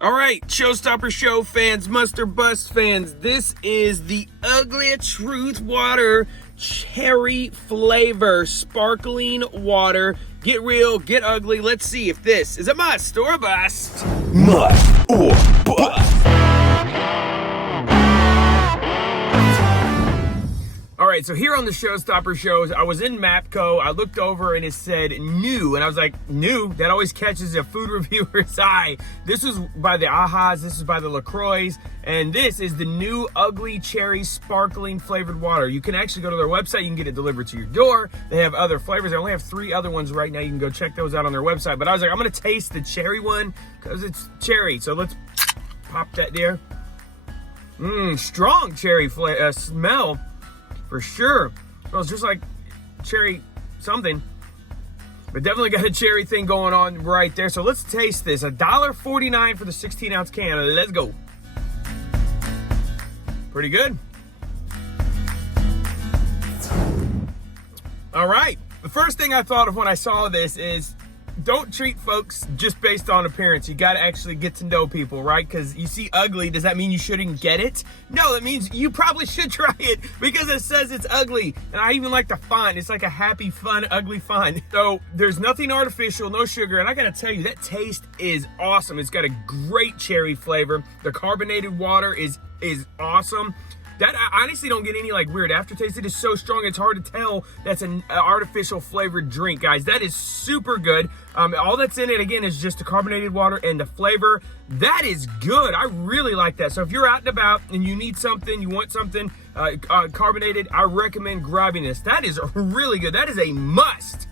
All right, Showstopper Show fans, Must or Bust fans, this is the Ugly Truth Water Cherry Flavor Sparkling Water. Get real, get ugly. Let's see if this is a must or a bust. Must or bust. All right, so here on the Showstopper Shows, I was in Mapco. I looked over and it said new, and I was like, new? That always catches a food reviewer's eye. This was by the Ahas, this is by the LaCroix, and this is the new Ugly Cherry Sparkling Flavored Water. You can actually go to their website. You can get it delivered to your door. They have other flavors. They only have 3 other ones right now. You can go check those out on their website. But I was like, I'm going to taste the cherry one because it's cherry. So let's pop that there. Strong cherry smell. For sure. Well, it's just like cherry something. But definitely got a cherry thing going on right there. So let's taste this. $1.49 for the 16-ounce can. Let's go. Pretty good. All right. The first thing I thought of when I saw this is don't treat folks just based on appearance. You got to actually get to know people, right? Because you see ugly, does that mean you shouldn't get it? No, that means you probably should try it because it says it's ugly. And I even like the font. It's like a happy, fun, ugly font. So there's nothing artificial, no sugar. And I got to tell you, that taste is awesome. It's got a great cherry flavor. The carbonated water is awesome. That I honestly don't get any like weird aftertaste. It is so strong, it's hard to tell that's an artificial flavored drink, guys. That is super good. All that's in it, again, is just the carbonated water and the flavor. That is good. I really like that. So if you're out and about and you need something, you want something carbonated, I recommend grabbing this. That is really good. That is a must.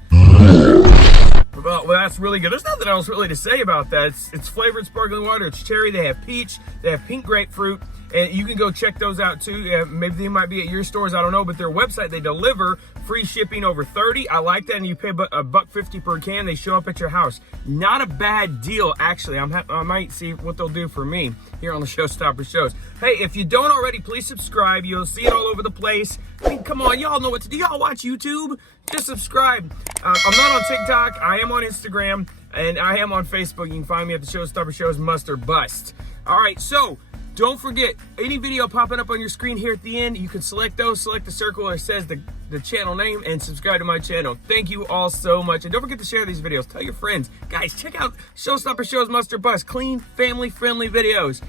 Well, that's really good. There's nothing else really to say about that. It's flavored sparkling water. It's cherry. They have peach. They have pink grapefruit. And you can go check those out too. Maybe they might be at your stores. I don't know. But their website, they deliver free shipping over 30. I like that. And you pay $1.50 per can. They show up at your house. Not a bad deal, actually. I might see what they'll do for me here on the Showstopper Shows. Hey, if you don't already, please subscribe. You'll see it all over the place. I mean, come on. Y'all know what to do. Y'all watch YouTube. Just subscribe. I'm not on TikTok. I am on Instagram. And I am on Facebook. You can find me at the Showstopper Shows Must or Bust. All right, so don't forget, any video popping up on your screen here at the end, you can select those, select the circle that says the channel name, and subscribe to my channel. Thank you all so much. And don't forget to share these videos. Tell your friends. Guys, check out Showstopper Shows Must or Bust. Clean, family-friendly videos.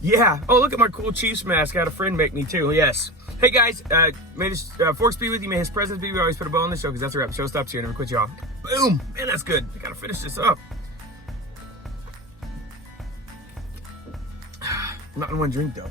Yeah. Oh, look at my cool Chiefs mask. I had a friend make me too. Yes. Hey, guys. May his forks be with you. May his presence be with you. Always put a bow on the show because that's a wrap. Show stops here. Never quit you off. Boom. Man, that's good. I got to finish this up. Not in one drink, though.